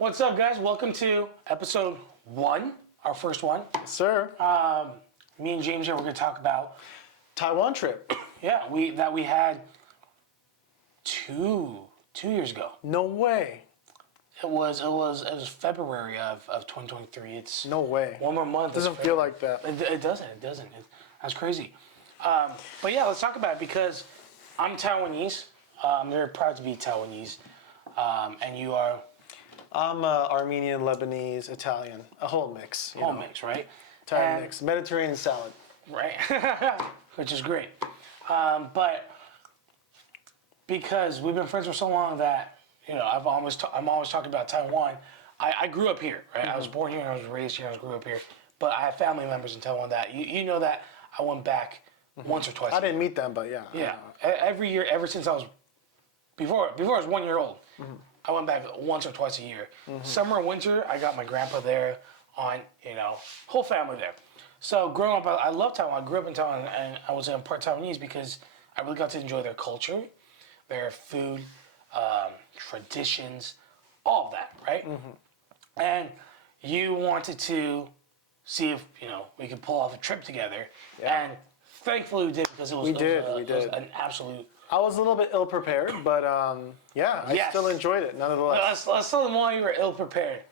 What's up, guys? Welcome to episode 1, our first one. Sir, Me and James here, we're going to talk about, Taiwan trip. we had two years ago. No way. It was February of 2023. It's No way. one more month. Doesn't feel like that. It doesn't. That's crazy. But yeah, let's talk about it because I'm Taiwanese. I'm very proud to be Taiwanese. And you are I'm Armenian, Lebanese, Italian, a whole mix. whole mix, right? Italian And- mix, Mediterranean salad. Right, which is great. But because we've been friends for so long that I'm always talking about Taiwan. I grew up here, right? I was born here, I was raised here, I grew up here. But I have family members in Taiwan that you know that I went back once or twice. I didn't meet them, but yeah. Yeah, every year, ever since I was before I was 1 year old, I went back once or twice a year. Summer and winter, I got my grandpa there, aunt, whole family there. So growing up, I love Taiwan. I grew up in Taiwan, and I was part Taiwanese because I really got to enjoy their culture, their food, traditions, all of that, right? And you wanted to see if we could pull off a trip together, and thankfully we did because it was We it did, was, we it was did. an absolute. I was a little bit ill prepared, but yeah, I Yes. still enjoyed it nonetheless. Let's tell them why you were ill prepared.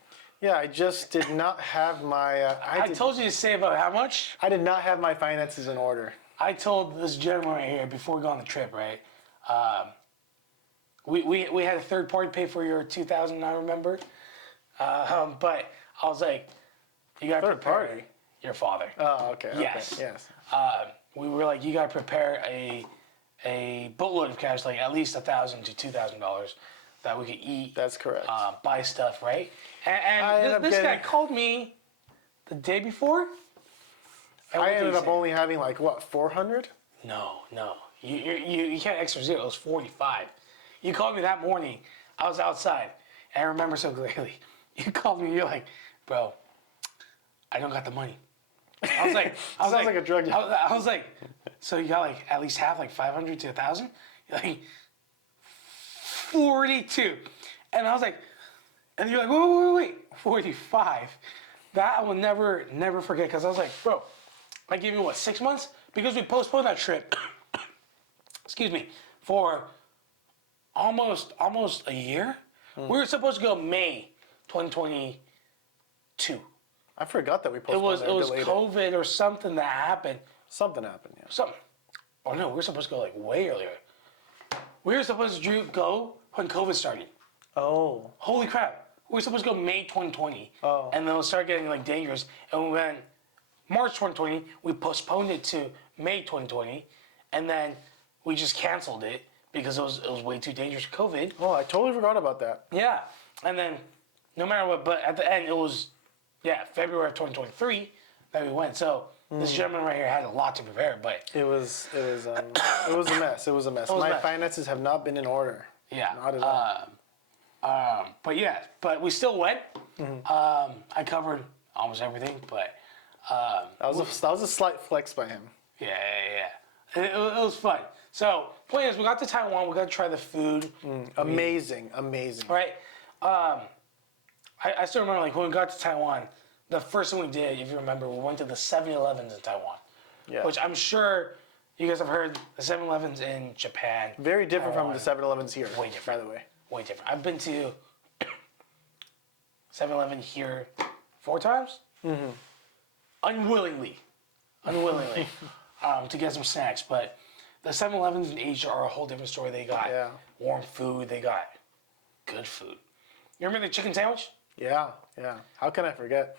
Yeah, I just did not have my. I told you to save up how much? I did not have my finances in order. I told this gentleman right here before we go on the trip, right? We had a third party pay for your 2,000, I remember. But I was like, you got to Third prepare party? your father. Oh, okay. Yes. Okay, yes. We were like, you got to prepare a boatload of cash, like at least $1,000 to $2,000 that we could eat. That's correct. Buy stuff, right? I And ended up this guy getting- called me the day before. And I what did ended he up say? only having like what 400. No. You can't extra zero. It was 45. You called me that morning. I was outside. And I remember so clearly. You called me. You're like, bro, I don't got the money. I was like, Sounds like a drug deal. I was like, so you got like at least half, like 500 to 1,000? You're like, 42. And I was like, and you're like, wait, 45. That I will never forget because I was like, bro, I gave you what, 6 months? Because we postponed that trip, excuse me, for almost a year. We were supposed to go May 2022. I forgot that we It postponed was it. was Delayed it. COVID or something that happened. Something happened. Yeah. Something. Oh no, we were supposed to go like way earlier. We were supposed to go when COVID started. Oh. Holy crap. We were supposed to go May 2020. Oh. And then it started getting like dangerous. And we went March 2020, we postponed it to May 2020. And then we just canceled it because it was way too dangerous for COVID. Oh, I totally forgot about that. Yeah. And then no matter what, but at the end it was, February of 2023 that we went. So this gentleman right here had a lot to prepare, but It was a mess. It was a mess. was a My mess. finances have not been in order. yeah. Not at all. But we still went. I covered almost everything, but That was a slight flex by him. yeah. It was fun. So, point is, we got to Taiwan. We got to try the food. Amazing. Right? I still remember, like, when we got to Taiwan, the first thing we did, if you remember, we went to the 7-Elevens in Taiwan. Yeah. Which I'm sure you guys have heard the 7-Elevens in Japan. Very different from Taiwan. the 7-Elevens here. Way different. By the way. Way different. I've been to 7-Eleven here 4 times. Unwillingly, to get some snacks. But the 7-Elevens in Asia are a whole different story. They got Yeah. warm food. They got good food. You remember the chicken sandwich? Yeah. How can I forget?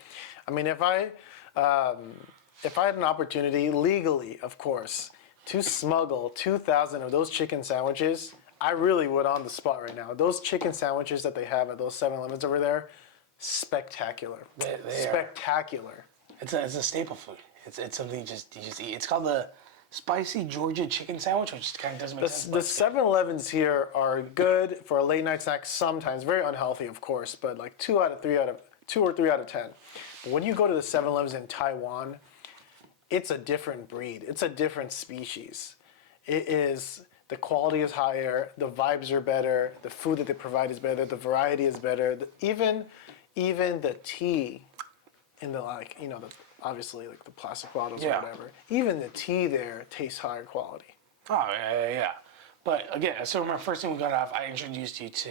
I mean, if I had an opportunity, legally, of course, to smuggle 2,000 of those chicken sandwiches, I really would on the spot right now. Those chicken sandwiches that they have at those 7-Elevens over there, spectacular. They are. Spectacular. It's a staple food. It's something you just eat. It's called the spicy Georgia chicken sandwich, which kind of doesn't make sense. The 7-Elevens here are good for a late night snack sometimes. Very unhealthy, of course, but like 2 or 3 out of 10. But when you go to the 7-Elevens in Taiwan, it's a different breed. It's a different species. It is the quality is higher, the vibes are better, the food that they provide is better, the variety is better. Even the tea in the obviously like the plastic bottles Yeah. or whatever. Even the tea there tastes higher quality. Oh, yeah. But again, so my first thing we got off, I introduced you to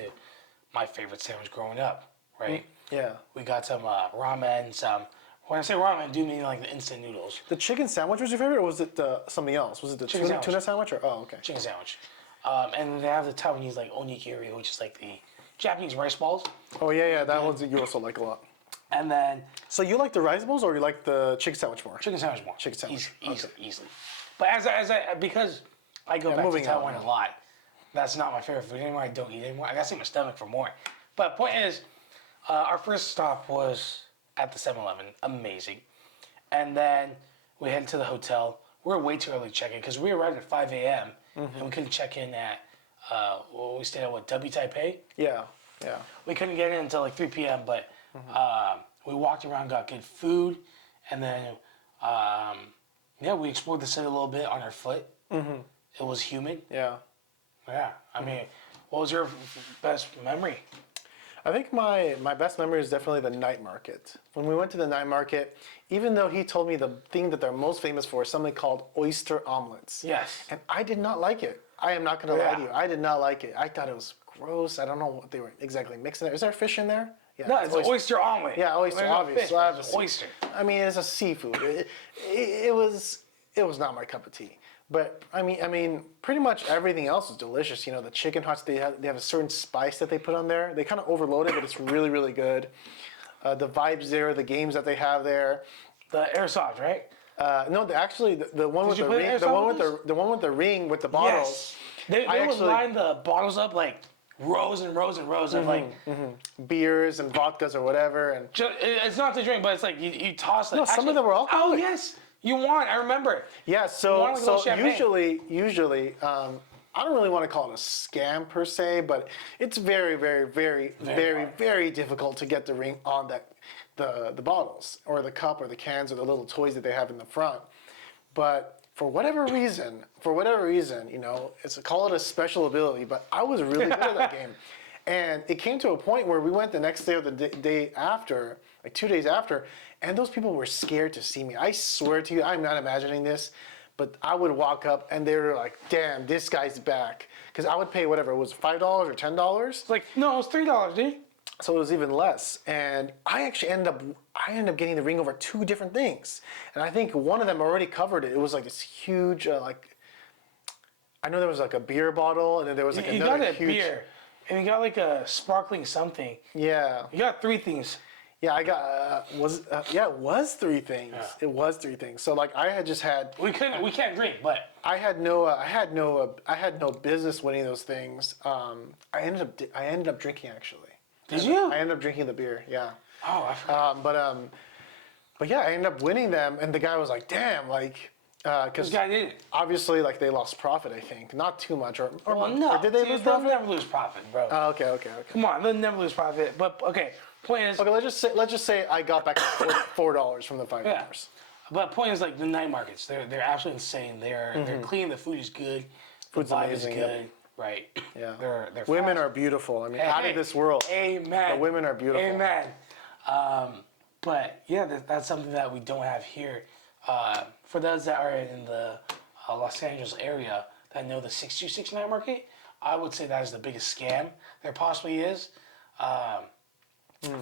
my favorite sandwich growing up, right? Yeah. We got some ramen, when I say ramen, I do mean like the instant noodles. The chicken sandwich was your favorite, or was it something else? Was it the tuna sandwich, or okay? Chicken sandwich. And they have the Taiwanese like onigiri, which is like the Japanese rice balls. Oh yeah, that one's you also like a lot. And then So you like the rice bowls, or you like the chicken sandwich more? chicken sandwich more. Chicken sandwich. Easily. But because I go back to moving on, Taiwan a lot, that's not my favorite food anymore. I don't eat anymore. I gotta save my stomach for more. But point is, our first stop was at the 7-Eleven. Amazing. And then we headed to the hotel. We were way too early to check in because we arrived at 5 a.m. And we couldn't check in at, we stayed at W Taipei? Yeah. We couldn't get in until like 3 p.m. But we walked around, got good food, and then we explored the city a little bit on our foot. It was humid. Yeah. Yeah, I mean, what was your best memory? I think my best memory is definitely the night market. When we went to the night market, even though he told me the thing that they're most famous for is something called oyster omelets. Yes. And I did not like it. I am not going to lie to Yeah. you. I did not like it. I thought it was gross. I don't know what they were exactly mixing there. Is there fish in there? Yeah. No, it's an oyster omelet. Yeah, oyster, There's no obviously. fish, but it's oyster. I mean, it's a seafood. It was not my cup of tea. But I mean, pretty much everything else is delicious. You know, the chicken hearts, they have a certain spice that they put on there. They kind of overload it, but it's really, really good. The vibes there, the games that they have there. The airsoft, right? No, the one with you the play ring, airsoft the one with the ring with the bottles. Yes. They I would actually- line the bottles up like rows and rows and rows of like. Beers and vodkas or whatever, and It's not to drink, but it's like you toss it. No, some of them were Oh alcoholic. yes, you won. I remember. yeah. So want a little champagne. usually, I don't really want to call it a scam per se, but it's very, very, very, very, hard. very difficult to get the ring on the bottles or the cup or the cans or the little toys that they have in the front. But for whatever reason, you know, call it a special ability, but I was really good at that game. And it came to a point where we went the next day or the day after, like 2 days after, and those people were scared to see me. I swear to you, I'm not imagining this, but I would walk up and they were like, damn, this guy's back. Because I would pay whatever, it was $5 or $10. It's like no, it was $3, dude. So it was even less. And I actually ended up getting the ring over 2 different things. And I think one of them already covered it. It was like this huge, I know there was like a beer bottle, and then there was like You another got a huge beer, and you got like a sparkling something. Yeah. You got 3 things. Yeah, I got it was 3 things. Yeah. It was 3 things. So like I had just had We can't drink, but I had no business winning those things. I ended up drinking actually. did you? I ended up drinking the beer. Yeah. Oh, I forgot. But yeah, I ended up winning them, and the guy was like, "Damn!" Like, This because guy did it. obviously like they lost profit. I think not too much, or Well, no. or did they See, lose they'll profit? never lose profit, bro. Oh, okay. Come on, they'll never lose profit. But okay, point is, Okay, let's just say I got back $4 from the $5. yeah. But point is, like the night markets, they're absolutely insane. They're clean. The food is good. Food's the vibe amazing, is yep. good. Right. Yeah. They're Women fast. are beautiful. I mean, out of this world. Amen. The women are beautiful. Amen. But yeah, that's something that we don't have here. For those that are in the Los Angeles area that know the 626 night market, I would say that is the biggest scam there possibly is.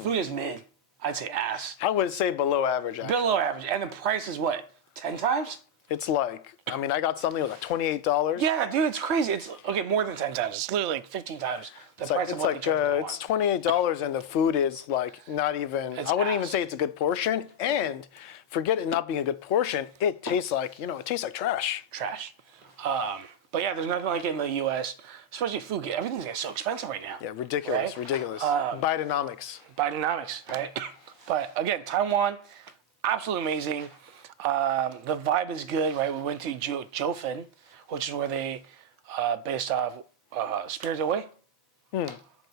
Food is mid. I'd say ass. I would say below average. Actually. Below average. And the price is what? 10 times? It's like, I mean, I got something with like $28. Yeah, dude, it's crazy. It's okay, more than 10 times. It's literally like 15 times the price of what they charge for it's $28 and the food is like not even. It's I wouldn't even ass. say it's a good portion. And forget it not being a good portion. It tastes like trash. trash. But yeah, there's nothing like it in the U.S., especially food. Everything's getting so expensive right now. Yeah, ridiculous, Right? ridiculous. Bidenomics. Bidenomics, right? But again, Taiwan, absolutely amazing. The vibe is good, right? We went to Jiufen, which is where they based off Spirited Away.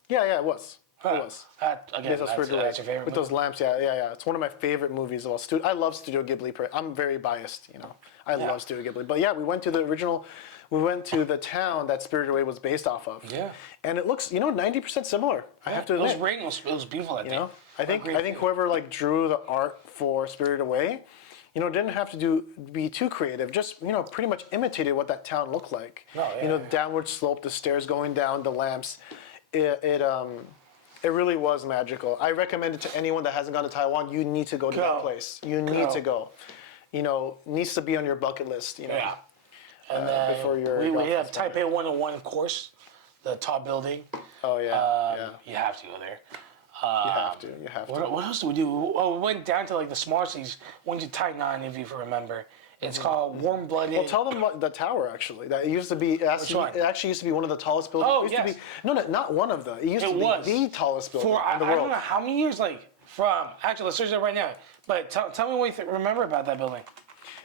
Yeah, it was. It was. Again, Yes, that's Spirited your Away. favorite With movie? those lamps, yeah. It's one of my favorite movies of all. I love Studio Ghibli. I'm very biased, you know. I love Studio Ghibli. But yeah, we went to the original. we went to the town that Spirited Away was based off of. Yeah. And it looks, 90% similar. I have to It was admit. raining. It was beautiful that day. I think whoever like drew the art for Spirited Away, didn't have to be too creative. Just pretty much imitated what that town looked like. No, yeah, The downward slope, the stairs going down, the lamps. It really was magical. I recommend it to anyone that hasn't gone to Taiwan. You need to go to that place. You need to go. Needs to be on your bucket list. Yeah. And then before your we have Taipei 101, of course, the tall building. Oh yeah. You have to go there. You have to. What else did we do? Oh, we went down to like the smaller cities. Went to Tainan, if you remember. It's called Warm Blooded. Well, tell them what the tower actually. That it used to be. It actually used to be one of the tallest buildings. Oh, it used yes. to be, no, not one of them. It used to was. be the tallest building For in the I world. don't know how many years, from. Actually, let's search it up right now. But tell me what you remember about that building.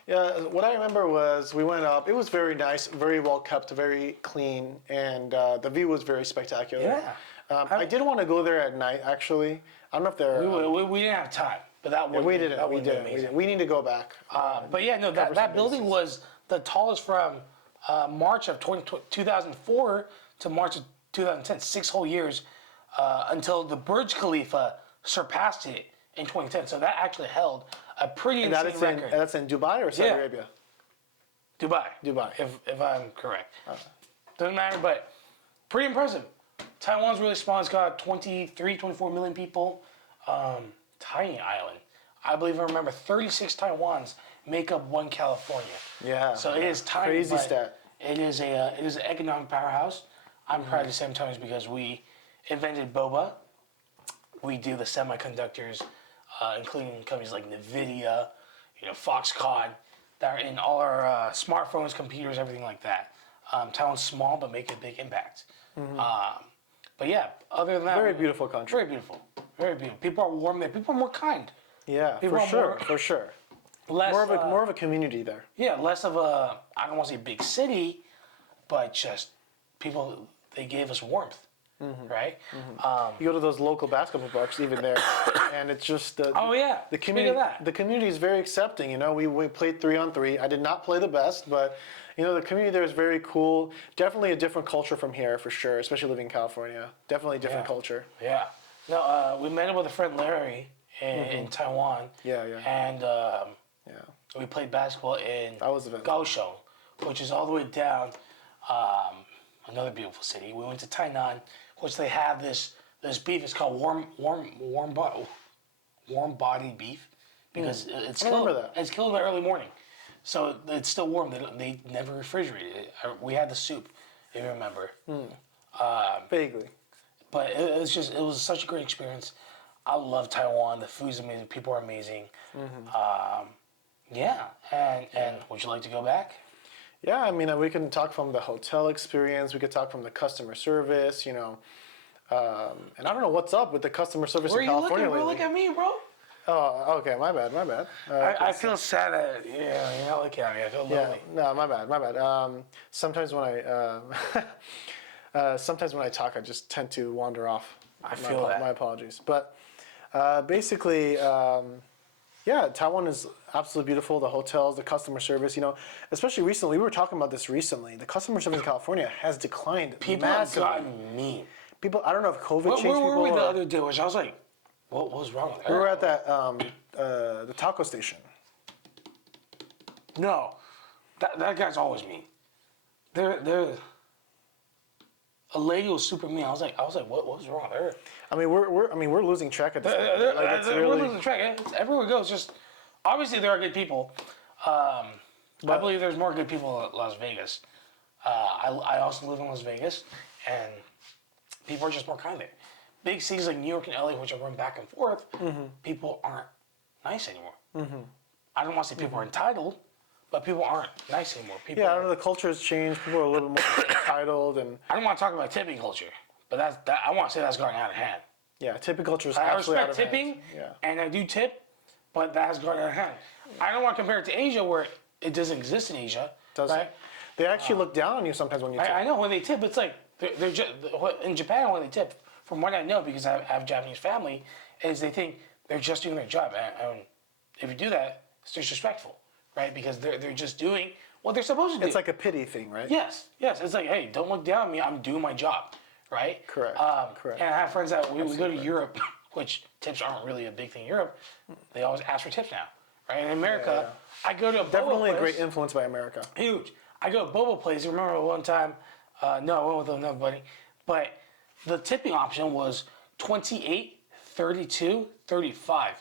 Yeah, what I remember was we went up. It was very nice, very well kept, very clean, and the view was very spectacular. Yeah. I did want to go there at night, actually. I don't know if there. We didn't have time, but that would we didn't. We need to go back. But yeah, no, that building was the tallest from March of 2004 to March of 2010, 6 whole years, until the Burj Khalifa surpassed it in 2010. So that actually held a pretty insane record. That's in Dubai or Saudi Yeah. Arabia? Dubai. Dubai. If I'm correct. Doesn't matter, but pretty impressive. Taiwan's really small. It's got 23, 24 million people. Tiny island. I believe I remember 36 Taiwans make up one California. Yeah. So it is tiny. Crazy but stat. It is an economic powerhouse. I'm proud at the same time because we invented boba. We do the semiconductors, including companies like NVIDIA, Foxconn, that are in all our smartphones, computers, everything like that. Taiwan's small but make a big impact. But yeah, other than that, Very beautiful country. Very beautiful. Very beautiful. People are warm there. People are more kind. Yeah, People for are sure, more- for sure. Less More of a community there. yeah, less of a, I don't want to say big city, but just people, they gave us warmth, right? You go to those local basketball parks, even there, and it's just Oh yeah, the Speak community. of that. The community is very accepting. We played 3-on-3. I did not play the best, but the community there is very cool. Definitely a different culture from here for sure, especially living in California. Definitely a different culture. Yeah. No, we met up with a friend Larry in Taiwan. Yeah, yeah. And Yeah. we played basketball in That was eventful. Kaohsiung, which is all the way down. Another beautiful city. We went to Tainan, which they have this beef. It's called warm body beef because it's I killed. remember that. It's killed in the early morning, so it's still warm. They never refrigerate it. We had the soup, if you remember. Vaguely. But it was such a great experience. I love Taiwan. The food's amazing. People are amazing. Yeah. And would you like to go back? Yeah, I mean, we can talk from the hotel experience. We could talk from the customer service. And I don't know what's up with the customer service Where in are you California looking, bro? lately. Look at me, bro. Oh, okay, my bad. I feel sad that you're not looking at me. I feel Yeah, lonely. no, my bad. Sometimes when I talk, I just tend to wander off. I feel that. My apologies. But basically, yeah, Taiwan is absolutely beautiful. The hotels, the customer service, especially recently. We were talking about this recently. The customer service in California has declined People have massively. gotten mean. People, I don't know if COVID Where changed people. were we the or- other day? Which I was like, what was wrong with her? we were at that the taco station. No, that guy's always mean. They're a lady was super mean. I was like, what was wrong with her? I mean, we're losing track at this point. Like, it's We're really, losing track. It's everywhere it goes. Just obviously there are good people. I believe there's more good people in Las Vegas. I also live in Las Vegas, and people are just more kind there. Big cities like New York and LA, which I run back and forth, people aren't nice anymore. I don't want to say people are entitled, but people aren't nice anymore. People yeah, I don't know. The culture has changed. People are a little more entitled, and I don't want to talk about tipping culture, but I want to say that's going out of hand. yeah, tipping culture is I absolutely out respect of hand. tipping, Yeah. and I do tip, but that has gone out of hand. I don't want to compare it to Asia, where it doesn't exist in Asia. Doesn't. Right? They actually look down on you sometimes when you tip. I know when they tip, it's like they're just in Japan when they tip. From what I know, because I have a Japanese family, is they think they're just doing their job, and if you do that, it's disrespectful, right? Because they're just doing what they're supposed to do. It's like a pity thing, right? Yes, yes. It's like, hey, don't look down on me. I'm doing my job, right? Correct, correct. And I have friends that we go to Europe, which tips aren't really a big thing in Europe. They always ask for tips now, right? In America, I go to a boba Definitely a place. great influence by America. Huge. I go to boba place. Remember one time? No, I went with another buddy. But the tipping option was 28, 32, 35%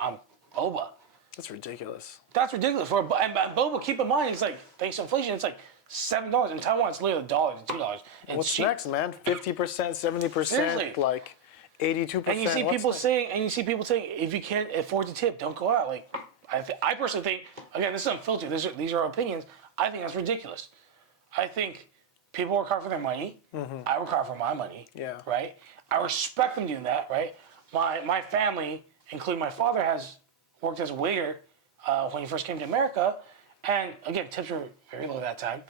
on boba. That's ridiculous. That's ridiculous. And boba, keep in mind, it's like, thanks to inflation, it's like $7. In Taiwan, it's literally $1 to $2. And What's cheap. next, man? 50%, 70%, Seriously. like 82%. And you see What's people next? saying, if you can't afford to tip, don't go out. Like, I personally think, again, this is unfiltered. These are our opinions. I think that's ridiculous. I think people work hard for their money. I work hard for my money. Yeah. Right. I respect them doing that. Right. My family, including my father, has worked as a waiter when he first came to America, and again, tips were very low at that time.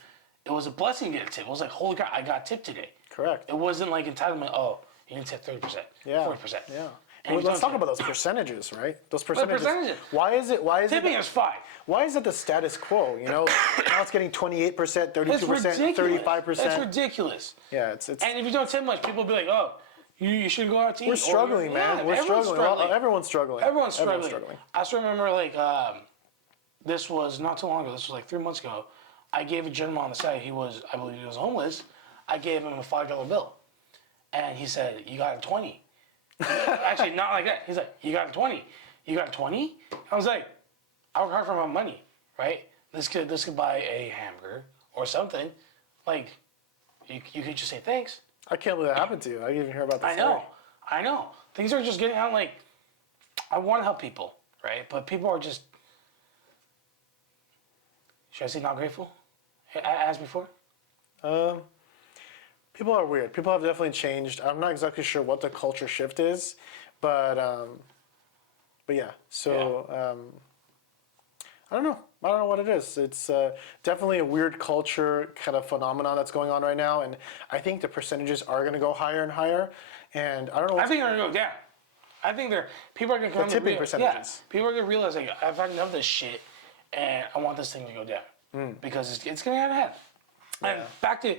It was a blessing to get a tip. It was like, holy crap, I got tipped today. Correct. It wasn't like entitlement. Oh, you didn't tip 30%, Yeah. 40%. Yeah. And Well, you let's don't talk tip. about those percentages, right? Those percentages. percentages. Why is it? Tipping is fine. Why is it the status quo? You know, now it's getting 28%, 32%, It's ridiculous. 35%. That's ridiculous. Yeah, it's And if you don't tip much, people will be like, oh, you should go out to eat. we're struggling, man. We're everyone's struggling. Everyone's struggling. Everyone's struggling. I still remember, like, this was not too long ago. This was like 3 months ago. I gave a gentleman on the side. I believe he was homeless. I gave him a $5 bill. And he said, you got a 20. Actually, not like that. He's like, you got a 20. You got a 20? I was like, I work hard for my money, right? This could buy a hamburger or something. Like, you could just say thanks. I can't believe that happened to you. I didn't even hear about this. I know. Things are just getting out. Like, I want to help people, right? But people are just, should I say not grateful? As before? People are weird. People have definitely changed. I'm not exactly sure what the culture shift is, but yeah. So I don't know. I don't know what it is. It's definitely a weird culture kind of phenomenon that's going on right now, and I think the percentages are going to go higher and higher. And I don't know. I think they're going to go down. I think people are going to come tipping to percentages. Yeah, people are going to realize, like, I've had enough of this shit, and I want this thing to go down because it's going to get ahead. And back to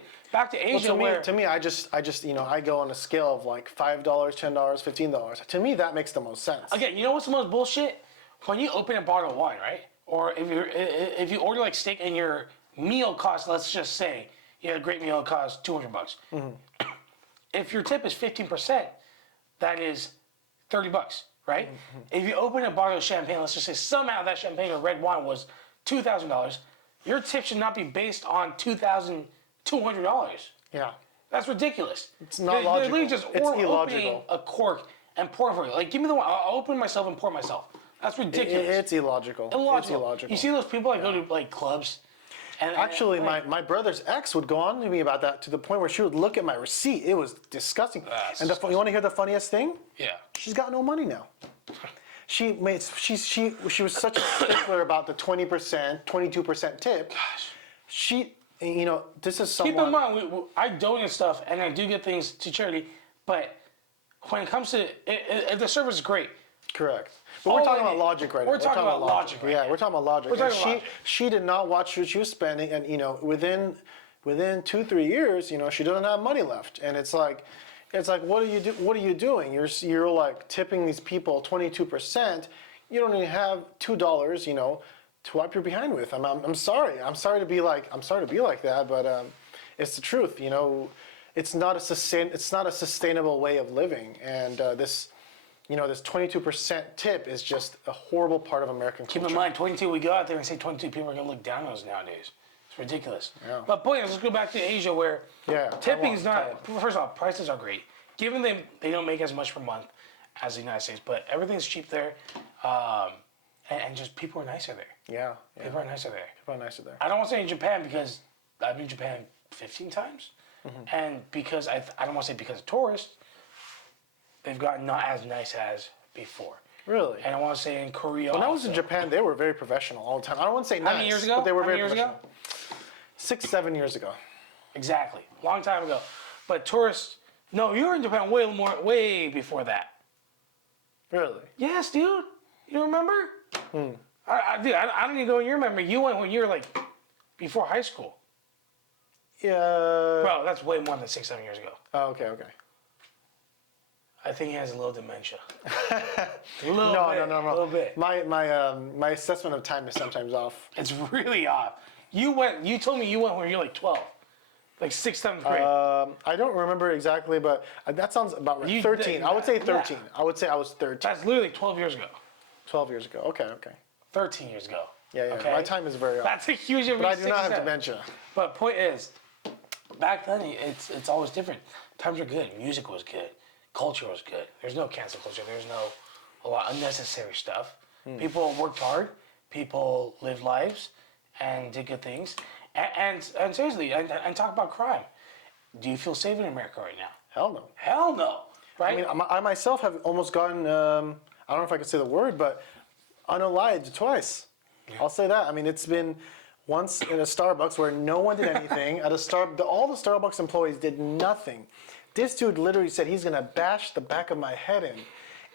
Asia, to me, I just I go on a scale of like $5, $10, $15. To me, that makes the most sense. Again, you know what's the most bullshit? When you open a bottle of wine, right? Or if you order like steak and your meal costs, let's just say you had a great meal, it costs $200. If your tip is 15%, that is $30, right? If you open a bottle of champagne, let's just say somehow that champagne or red wine was $2,000, your tip should not be based on $2,200. Yeah. That's ridiculous. It's not They're logical. literally just It's opening illogical. a cork and pouring for you. Like, give me the wine. I'll open myself and pour myself. That's ridiculous. It's illogical. It's illogical. You see those people that go to like clubs, and Actually, like, my brother's ex would go on to me about that to the point where she would look at my receipt. It was disgusting. That's And you want to hear the funniest thing? yeah. She's got no money now. She was such a stickler about the 20%, 22% tip. Gosh. This is Keep in someone. mind, I donate stuff and I do get things to charity, but when it comes to if the service is great, Correct. But we're talking about logic right now. We're talking about logic right Yeah, now. we're talking about logic. We're talking And logic. she did not watch what she was spending, and within 2-3 years, she doesn't have money left, and it's like what are you doing? You're like tipping these people 22%. You don't even have $2, to wipe your behind with. I'm sorry. I'm sorry to be like that, but it's the truth. It's not a sustainable way of living, and this 22% tip is just a horrible part of American culture. keep in mind 22. We go out there and say 22. People are gonna look down on us nowadays. It's ridiculous. Yeah. But point is, let's go back to Asia where tipping is not. First of all, prices are great. Given they don't make as much per month as the United States, but everything's cheap there, and just people are nicer there. Yeah. People are nicer there. People are nicer there. I don't want to say in Japan because I've been to Japan 15 times, and because I don't want to say because of tourists, they've gotten not as nice as before. Really? And I want to say in Korea. When I was also. in Japan, they were very professional all the time. I don't want to say nice, How many years ago? but they were How very many years ago? professional. 6-7 years ago. Exactly, long time ago. But tourists, no, you were in Japan way before that. Really? Yes, dude. You don't remember? Dude, I don't even go in your memory. You went when you were like before high school. Yeah. Bro, that's way more than 6, 7 years ago. Oh, okay. I think he has a little dementia. No. A little bit. My assessment of time is sometimes off. It's really off. You told me you went when you were like 12. Like 6th, 7th grade. I don't remember exactly, but that sounds about right. 13. I would say 13. Yeah. I would say I was 13. That's literally 12 years ago. 12 years ago. Okay. 13 years ago. Yeah. Okay? My time is very off. That's a huge difference. But I do not have 6, 7. dementia. But point is, back then it's always different. Times were good. Music was good. Culture was good. There's no cancel culture. There's a lot of unnecessary stuff. People worked hard. People lived lives and did good things. And seriously, and talk about crime. Do you feel safe in America right now? Hell no. Hell no. Right? I mean, I myself have almost gotten, I don't know if I can say the word, but unalived twice. I'll say that. I mean, it's been once in a Starbucks where no one did anything. All the Starbucks employees did nothing. This dude literally said he's gonna bash the back of my head in,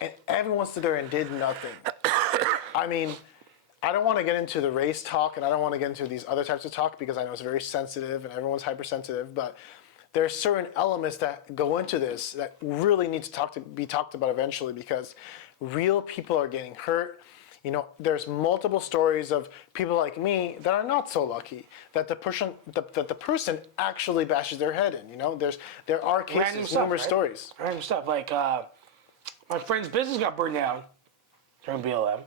and everyone stood there and did nothing. I mean, I don't want to get into the race talk, and I don't want to get into these other types of talk because I know it's very sensitive and everyone's hypersensitive, but there are certain elements that go into this that really need to be talked about eventually because real people are getting hurt. You know, there's multiple stories of people like me that are not so lucky that the person actually bashes their head in. You know, there are cases, numerous stories. Random stuff like my friend's business got burned down during BLM.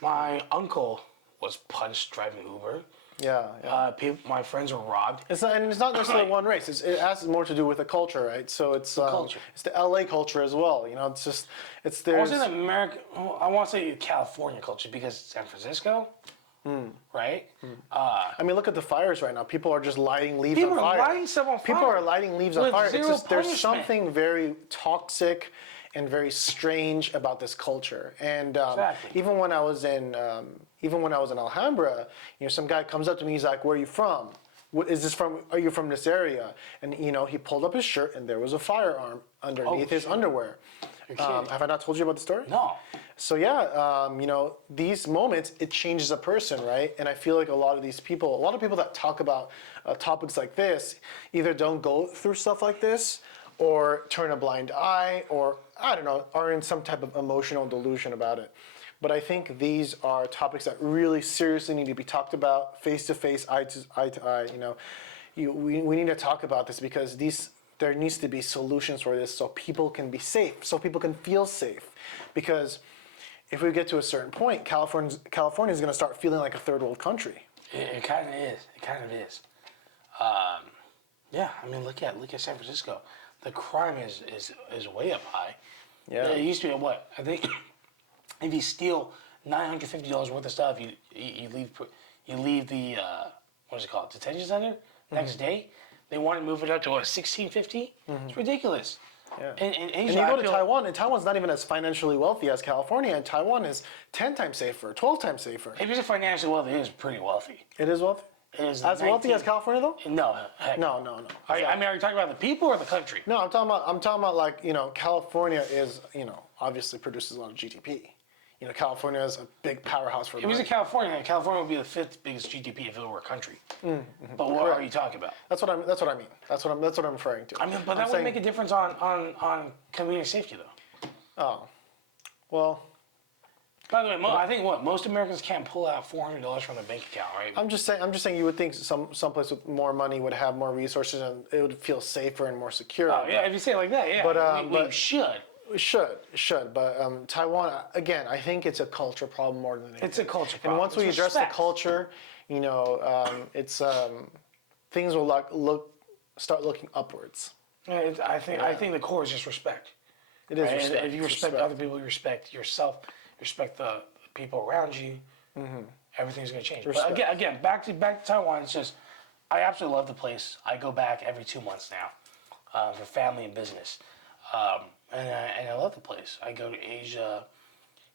My uncle was punched driving Uber. Yeah. My friends were robbed. It's not necessarily one race. It has more to do with the culture, right? So it's culture. It's the LA culture as well. You know, it's I was in America. I want to say California culture because San Francisco, right? I mean, look at the fires right now. People are just lighting leaves People on fire. are lighting stuff on fire. People are lighting leaves on With fire. zero There's punishment. something very toxic and very strange about this culture. And Exactly. even when I was in Alhambra, you know, some guy comes up to me. He's like, "Where are you from? What is this from? Are you from this area?" And you know, he pulled up his shirt, and there was a firearm underneath his underwear. Have I not told you about the story? No. So yeah, you know, these moments, it changes a person, right? And I feel like a lot of people that talk about topics like this, either don't go through stuff like this, or turn a blind eye, or I don't know, are in some type of emotional delusion about it. But I think these are topics that really seriously need to be talked about, face to face, eye to eye. You know, we need to talk about this because there needs to be solutions for this so people can be safe, so people can feel safe. Because if we get to a certain point, California is going to start feeling like a third world country. It kind of is. It kind of is. Yeah, I mean, look at San Francisco. The crime is way up high. Yeah. It used to be what I think. If you steal $950 worth of stuff, you leave the what is it called, detention center next day. They want to move it up to what, $1,650? It's ridiculous. Yeah. In And Asia, you go to Taiwan, and Taiwan's not even as financially wealthy as California, and Taiwan is 10 times safer, 12 times safer. if you're financially wealthy, it is pretty wealthy. It is wealthy? It is As wealthy 19 as California, though? No, heck. No. I mean, are you talking about the people or the country? No, I'm talking about like, you know, California is, you know, obviously produces a lot of GDP. You know, California is a big powerhouse for If it was in California, California would be the 5th biggest GDP if it were a country. But what are you talking about? That's what I mean. That's what I'm referring to. I mean, but that would make a difference on community safety, though. Oh, well, By the way, I think most Americans can't pull out $400 from their bank account, right? I'm just saying you would think someplace with more money would have more resources and it would feel safer and more secure. Oh, yeah, if you say it like that, yeah. But, we should. It should, but Taiwan, again, I think it's a culture problem more than anything. It's a culture And problem. once we It's address respect. the culture, you know, things will start looking upwards. Yeah, I think the core is just respect. It is Right? respect. If you respect other people, you respect yourself, respect the people around you, everything's gonna change. Respect. But again, back to Taiwan. It's just I absolutely love the place. I go back every 2 months now for family and business, and I love the place. I go to Asia.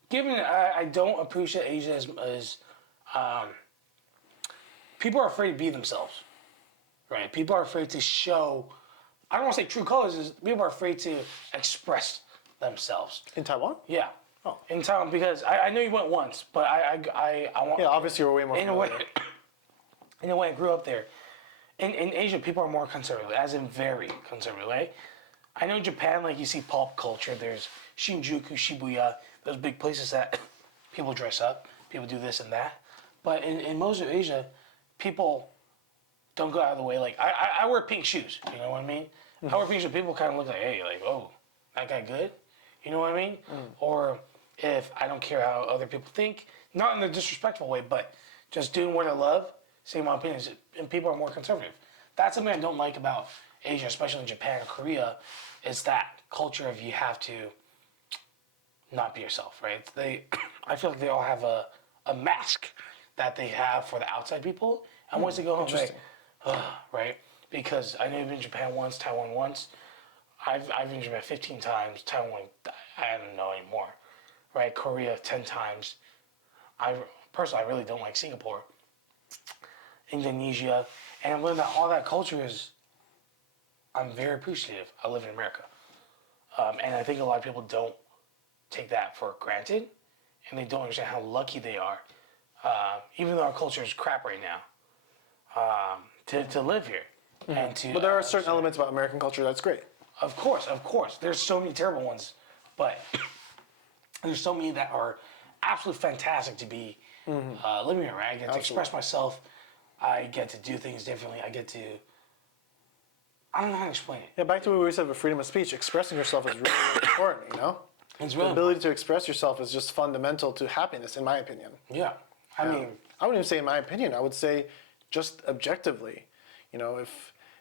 Given I don't appreciate Asia as people are afraid to be themselves, right? People are afraid to show. I don't want to say true colors. People are afraid to express themselves. In Taiwan? Yeah. Oh. In Taiwan, because I know you went once, but I want. Yeah, obviously we're way more In a way, familiar. in a way, I grew up there. In Asia, people are more conservative, as in very conservative, right? I know in Japan, like you see pop culture, there's Shinjuku, Shibuya, those big places that people dress up, people do this and that. But in most of Asia, people don't go out of the way. Like, I wear pink shoes, you know what I mean? I wear pink shoes, people kind of look like, hey, like, oh, that guy good? You know what I mean? Or if I don't care how other people think, not in a disrespectful way, but just doing what I love, saying my opinions, and people are more conservative. That's something I don't like about Asia, especially in Japan and Korea, is that culture of you have to not be yourself, right? I feel like they all have a mask that they have for the outside people, and once they go home, right? Because I know you've been to Japan once, Taiwan once. I've been to Japan 15 times, Taiwan, I don't know anymore, right? Korea 10 times. Personally, I really don't like Singapore, Indonesia, and I've learned that all that culture is, I'm very appreciative. I live in America. And I think a lot of people don't take that for granted, and they don't understand how lucky they are, even though our culture is crap right now, to live here. And to, But there are certain elements about American culture that's great. Of course. There's so many terrible ones, but there's so many that are absolutely fantastic to be living here, right? I get to express myself. I get to do things differently. I don't know how to explain it. Yeah, back to what we said about freedom of speech. Expressing yourself is really, really important, you know? It's The really ability to express yourself is just fundamental to happiness, in my opinion. yeah. I mean, I wouldn't even say in my opinion. I would say just objectively. You know,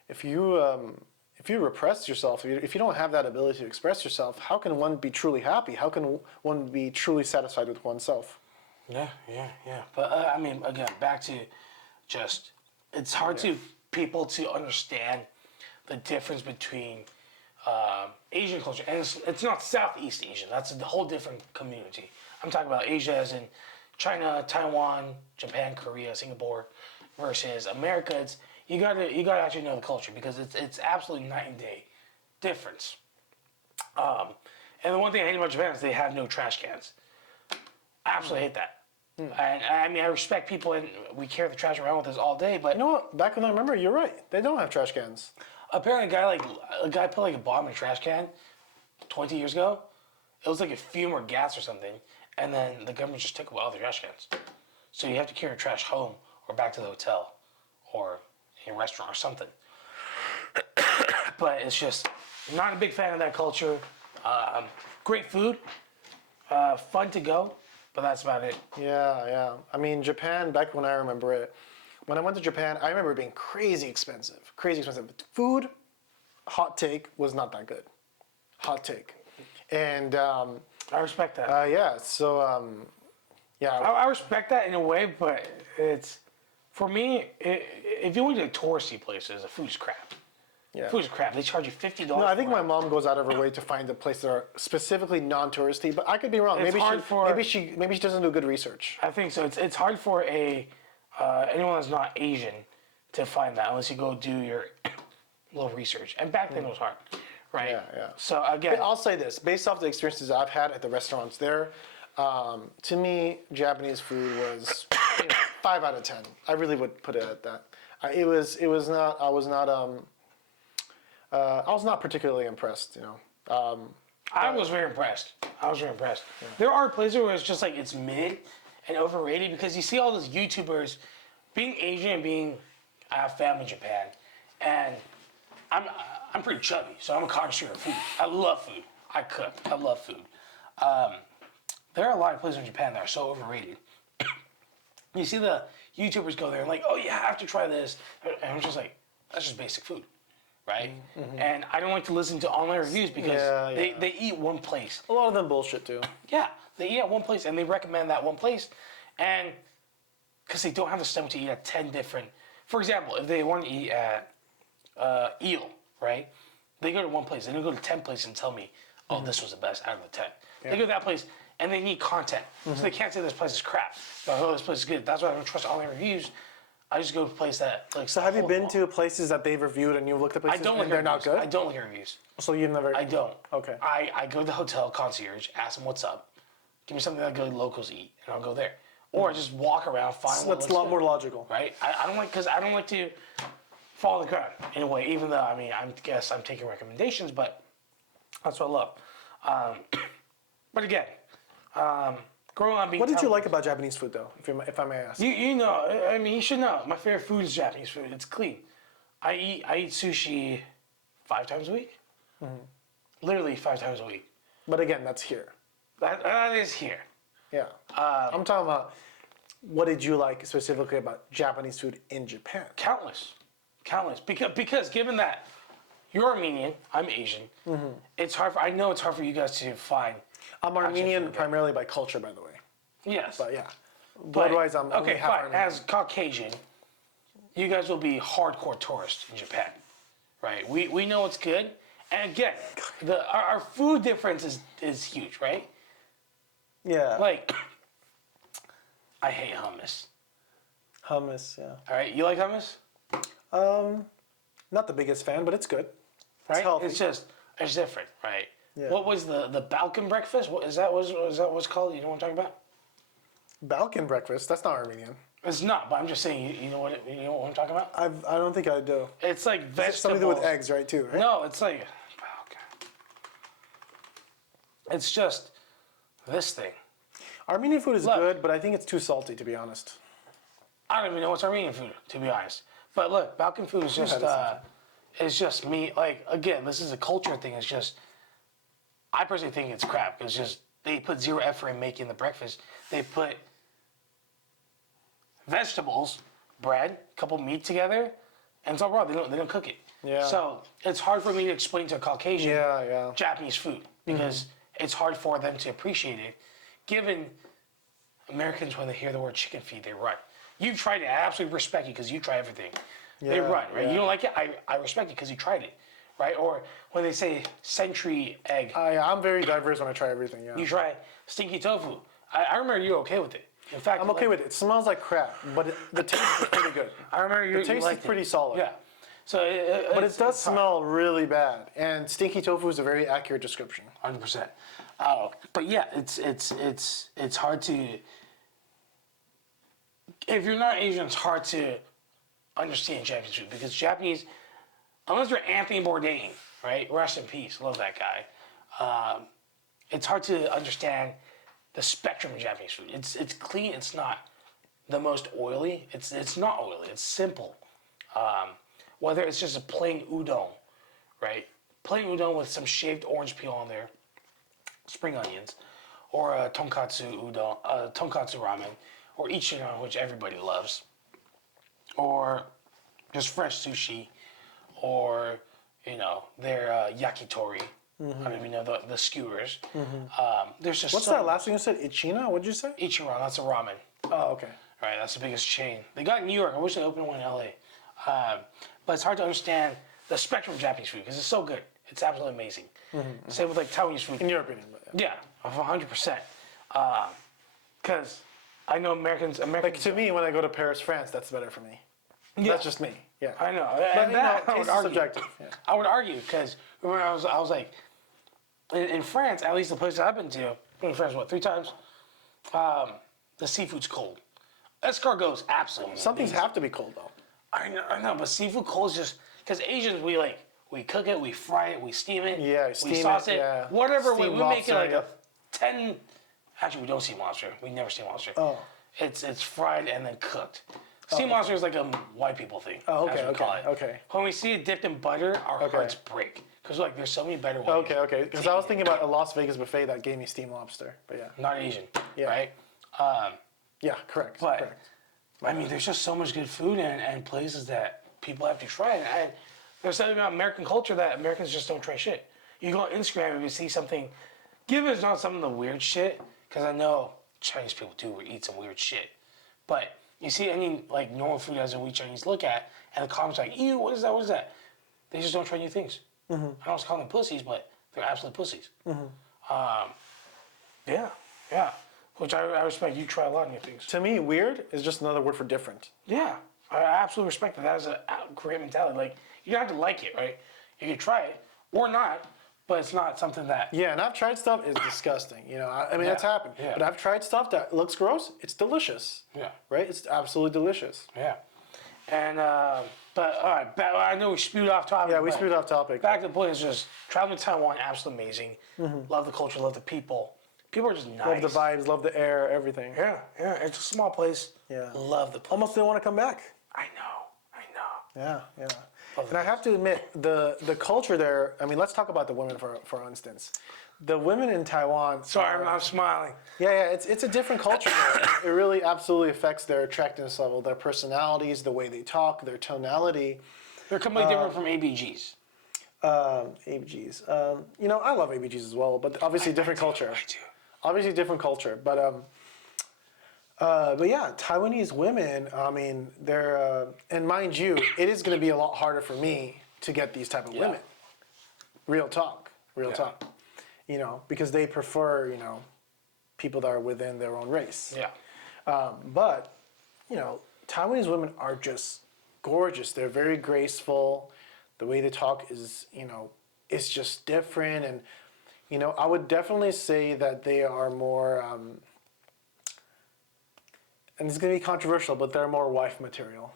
if you repress yourself, if you don't have that ability to express yourself, how can one be truly happy? How can one be truly satisfied with oneself? yeah. But I mean, again, back to just, it's hard to people to understand the difference between Asian culture, and it's not Southeast Asian. That's a whole different community. I'm talking about Asia as in China, Taiwan, Japan, Korea, Singapore, versus America. It's you gotta actually know the culture, because it's absolutely night and day difference. And the one thing I hate about Japan is they have no trash cans. I absolutely hate that. And I mean, I respect people, and we carry the trash around with us all day, but You know what? Back when I remember, you're right. They don't have trash cans. apparently a guy put like a bomb in a trash can 20 years ago. It was like a fume or gas or something, and then the government just took away all the trash cans. So you have to carry your trash home or back to the hotel or a restaurant or something. But it's just not a big fan of that culture. Great food, fun to go, but that's about it. Yeah. I mean, Japan, back when I remember it, when I went to Japan, I remember it being crazy expensive. But food, hot take, was not that good. Hot take. And I respect that. yeah. I respect that in a way, but it's, for me, if you went to touristy places, the food's crap. Yeah. Food's crap. They charge you $50. No, I think for my it. mom goes out of her way to find the places that are specifically non-touristy, but I could be wrong. It's hard for- maybe she doesn't do good research. I think so. It's hard for anyone that's not Asian to find that unless you go do your little research. And back then it was hard, right? Yeah. So again, I'll say this, based off the experiences I've had at the restaurants there, to me, Japanese food was 5 out of 10. I really would put it at that. I was not particularly impressed, you know. I was very impressed. There are places where it's just like it's mid and overrated, because you see all those YouTubers being Asian and being, I have family in Japan, and I'm pretty chubby, so I'm a connoisseur of food. I love food. I cook. I love food. There are a lot of places in Japan that are so overrated. You see the YouTubers go there and like, oh, you have to try this, and I'm just like, that's just basic food, right? And I don't like to listen to online reviews because they eat one place. A lot of them bullshit too. Yeah, they eat at one place and they recommend that one place, and because they don't have the stomach to eat at 10 different. For example, if they want to eat at eel, right? They go to one place. They don't go to 10 places and tell me, oh, this was the best out of the 10. They go to that place and they need content, so they can't say this place is crap. They're like, oh, this place is good. That's why I don't trust online reviews. I just go to a place that like. So have you been to places that they've reviewed and you've looked at places I don't look and at they're not reviews. good? I don't look at reviews. So you've never... I don't. Okay. I go to the hotel concierge, ask them what's up, give me something that good locals eat, and I'll go there. or just walk around, find what That's a looks lot good, more logical. right? I don't like because I don't like to fall on the ground in a way. Even though I mean, I guess I'm taking recommendations, but that's what I love. But again, growing up being What did you Taiwanese- like about Japanese food, though, if I may ask? You know, I mean, you should know. My favorite food is Japanese food. It's clean. I eat sushi 5 times a week. Literally 5 times a week. But again, that's here. That is here. Yeah. I'm talking about what did you like specifically about Japanese food in Japan? Countless. Because given that you're Armenian, I'm Asian, it's hard. I know it's hard for you guys to find. I'm Armenian primarily by culture, by the way. Yes. But yeah. But- Blood-wise, I'm only okay. half Fine. Armenian. As Caucasian, you guys will be hardcore tourists in Japan, right? We know it's good, and again, our food difference is huge, right? Yeah. Like, I hate hummus. Hummus, yeah. All right, you like hummus, Not the biggest fan, but it's good. right? healthy. It's different, right? Yeah. What was the Balkan breakfast? What is that? Was that what's called? You know what I'm talking about? Balkan breakfast, that's not Armenian. It's not, but I'm just saying. You know what I'm talking about? I don't think I do. It's like vegetables. It's something to do with eggs, right, too, right? No, it's like it's just this thing. Armenian food is Look. good, but I think it's too salty, to be honest. I don't even know what's Armenian food, to be honest. But look, Balkan food is just had it it's just me. Like again, this is a culture thing. It's just I personally think it's crap. It's just they put zero effort in making the breakfast. They put vegetables, bread, a couple meat together, and it's all raw. They don't cook it. Yeah. So it's hard for me to explain to a Caucasian Yeah. Japanese food because it's hard for them to appreciate it. Given Americans, when they hear the word chicken feed, they run. You've tried it. I absolutely respect you because you try everything. They Yeah, run, right? yeah. You don't like it. I respect it because you tried it, right? Or when they say century egg, I'm very diverse when I try everything, yeah. you try stinky tofu. I remember you were okay with it. In fact, I'm okay with it. It smells like crap, but the taste is pretty good. I remember you. The taste is pretty solid. Yeah. So, But it does smell really bad. And stinky tofu is a very accurate description. 100%. But yeah, it's hard to. If you're not Asian, it's hard to understand Japanese food because Japanese, unless you're Anthony Bourdain, right? Rest in peace. Love that guy. It's hard to understand the spectrum of Japanese food. It's clean. It's not the most oily. It's not oily. It's simple. Whether it's just a plain udon, right? Plain udon with some shaved orange peel on there, spring onions, or a tonkatsu udon, tonkatsu ramen, or ichiran, which everybody loves, or just fresh sushi, or their yakitori. I don't even know the skewers. There's just What's that last thing you said? Ichina? What'd you say? Ichiran, that's a ramen. Oh, okay. Right, that's the biggest chain. They got in New York. I wish they opened one in LA. But it's hard to understand the spectrum of Japanese food because it's so good. It's absolutely amazing. Same with like Taiwanese food. In your opinion. But yeah. Yeah, 100%. Because I know Americans. Like, to me, when I go to Paris, France, that's better for me. Yeah. That's just me. Yeah. I know. But And that, I taste would is argue. subjective. Yeah. I would argue because when I was like, in France, at least the places I've been to, been in France, 3 times? The seafood's cold. Escargot's absolutely Some things amazing. have to be cold, though. I know, but seafood cold is just because Asians we cook it, we fry it, we steam it, Yeah, steam we sauce it, it, yeah. whatever. Steamed We make it lobster, like yeah. a 10. Actually, we don't steam lobster. We never steam lobster. Oh. It's fried and then cooked. Steam lobster is like a white people thing. Oh, as okay, we call okay, it. okay. When we see it dipped in butter, our Okay. hearts break because there's so many better ways. Okay. Because I was thinking about a Las Vegas buffet that gave me steamed lobster. But yeah. Not Asian, Yeah. right? Yeah, correct. But correct. I mean, there's just so much good food and places that people have to try. And there's something about American culture that Americans just don't try shit. You go on Instagram and you see something, given it's not some of the weird shit, because I know Chinese people do eat some weird shit. But you see any like normal food as a we Chinese look at, and the comments are like, ew, what is that? What is that? They just don't try new things. I don't want to call them pussies, but they're absolute pussies. Yeah. Which I respect. You try a lot of new things. To me, weird is just another word for different. Yeah, I absolutely respect that. That is a great mentality. Like, you don't have to like it, right? You can try it or not, but it's not something that. Yeah, and I've tried stuff. It's disgusting. You know, I mean, that's happened. Yeah. But I've tried stuff that looks gross. It's delicious. Yeah. Right? It's absolutely delicious. Yeah. And but all right, I know we spewed off topic. Yeah, we but spewed off topic. Back to the point is just traveling to Taiwan, absolutely amazing. Love the culture, love the people. People are just nice. Love the vibes, love the air, everything. Yeah, yeah. It's a small place. Yeah. Love the place. Almost didn't want to come back. I know. Yeah, yeah. And I have to admit, the culture there, I mean, let's talk about the women for instance. The women in Taiwan. Sorry, I'm smiling. Yeah, it's a different culture there. It really absolutely affects their attractiveness level, their personalities, the way they talk, their tonality. They're completely different from ABGs. ABGs. You know, I love ABGs as well, but obviously different culture. I do. Obviously different culture, but yeah, Taiwanese women. I mean, they're and mind you, it is going to be a lot harder for me to get these type of women. Real talk, real talk. You know, because they prefer people that are within their own race. Yeah. But you know, Taiwanese women are just gorgeous. They're very graceful. The way they talk is it's just different, and I would definitely say that they are more. And it's going to be controversial, but they're more wife material.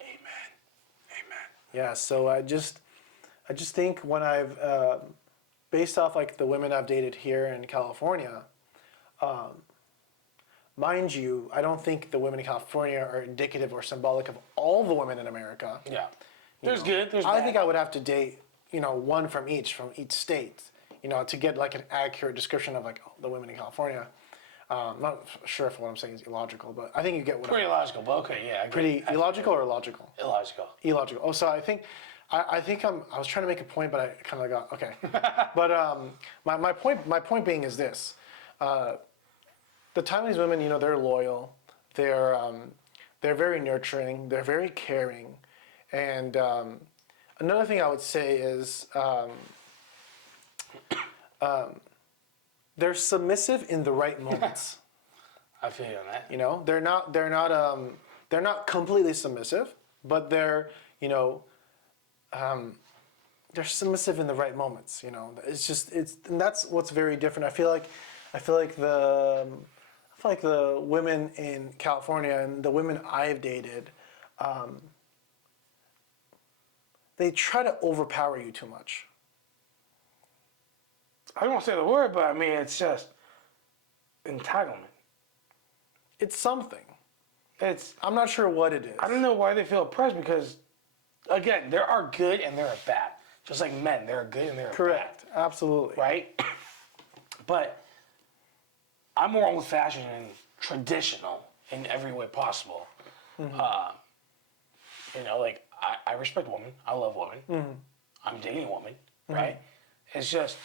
Amen. Yeah, so I just think when I've, based off like the women I've dated here in California, mind you, I don't think the women in California are indicative or symbolic of all the women in America. Yeah. There's good. There's I bad. think I would have to date, one from each state, to get like an accurate description of like the women in California. I'm not sure if what I'm saying is illogical, but I think you get what Pretty illogical, but okay, yeah. I agree. Pretty illogical or illogical? Illogical. Illogical. Oh, so I think I was trying to make a point, but I kind of got okay. But my point being is this: the Taiwanese women, they're loyal, they're very nurturing, they're very caring, and another thing I would say is they're submissive in the right moments. I feel you on that. They're not completely submissive, but they're submissive in the right moments. And that's what's very different. I feel like the women in California and the women I've dated, they try to overpower you too much. I don't want to say the word, but I mean, it's just entitlement. It's something. It's. I'm not sure what it is. I don't know why they feel oppressed because, again, there are good and there are bad. Just like men, there are good and there are Correct. bad. Absolutely. Right? But I'm more old-fashioned and traditional in every way possible. Mm-hmm. Like, I respect women. I love women. Mm-hmm. I'm dating a woman, right? It's just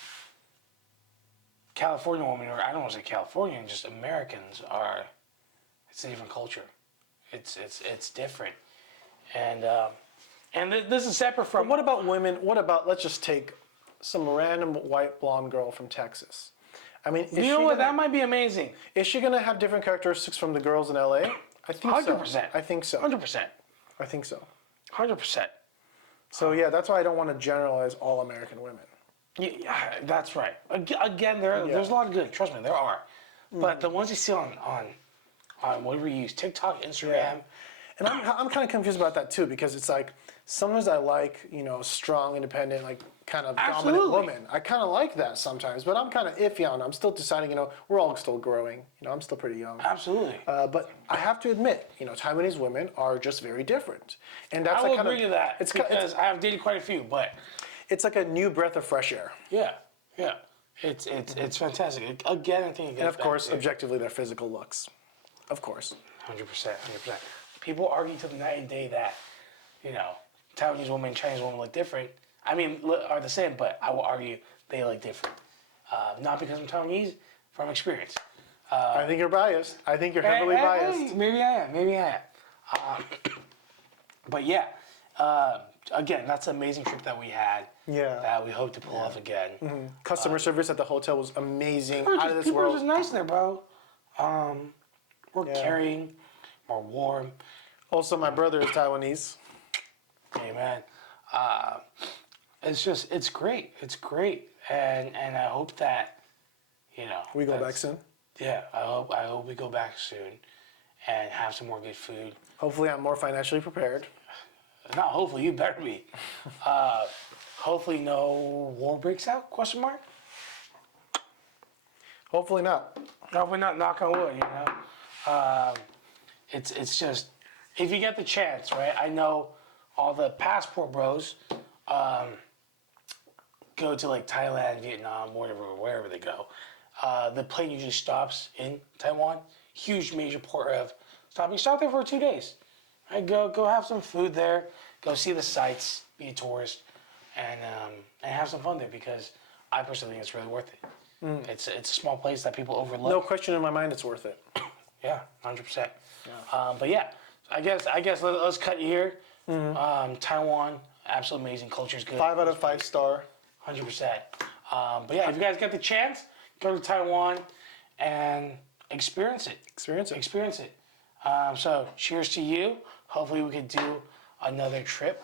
California women, or I don't want to say Californian, just Americans are. It's a different culture. It's different, and this is separate from. What about women? What about let's just take some random white blonde girl from Texas. I mean, that might be amazing. Is she gonna have different characteristics from the girls in LA? I think 100%. so. I think so. 100%. I think so. 100%. So yeah, that's why I don't want to generalize all American women. Yeah, that's right. Again, there's a lot of good. Trust me, there are. But the ones you see on whatever you use, TikTok, Instagram. Yeah. And I'm kind of confused about that too, because it's like sometimes I like strong, independent, like kind of dominant woman. I kind of like that sometimes, but I'm kind of iffy on it. I'm still deciding. We're all still growing. I'm still pretty young. Absolutely. But I have to admit, Taiwanese women are just very different, and that's I will agree to that. Because I have dated quite a few, but it's like a new breath of fresh air. Yeah. It's fantastic. Again, I think. And of course, objectively, their physical looks. Of course. 100%. People argue to the night and day that, Taiwanese women and Chinese women look different. I mean, are the same, but I will argue they look different. Not because I'm Taiwanese, from experience. I think you're biased. I think you're heavily biased. Maybe I am. But yeah, again, that's an amazing trip that we had. Yeah. That we hope to pull off again. Mm-hmm. Customer service at the hotel was amazing. Out of this people world. are just nice there, bro. We're caring, we're warm. Also, my brother is Taiwanese. Amen. it's great. It's great, and I hope that, We go back that's- soon. Yeah, I hope we go back soon, and have some more good food. Hopefully, I'm more financially prepared. Not hopefully, you better be. Hopefully, no war breaks out? Question mark. Hopefully not. Hopefully not. Knock on wood. It's just, if you get the chance, right? I know all the passport bros go to like Thailand, Vietnam, wherever they go. The plane usually stops in Taiwan. Huge major port of stopping. Stop there for 2 days. Right? Go have some food there. Go see the sights. Be a tourist, and have some fun there, because I personally think it's really worth it. It's a small place that people overlook. No question in my mind, it's worth it. Yeah, 100%. But yeah, I guess let's cut you here. Taiwan, absolutely amazing. Culture's good. 5 out of 5 star. 100%. But yeah, if you guys get the chance, go to Taiwan and experience it. Experience it. So cheers to you. Hopefully we could do another trip.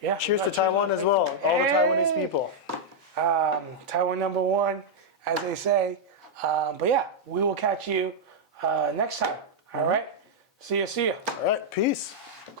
Yeah. Cheers to Taiwan as well. All the Taiwanese people. Taiwan #1, as they say. But yeah, we will catch you next time. All right. See ya. All right. Peace.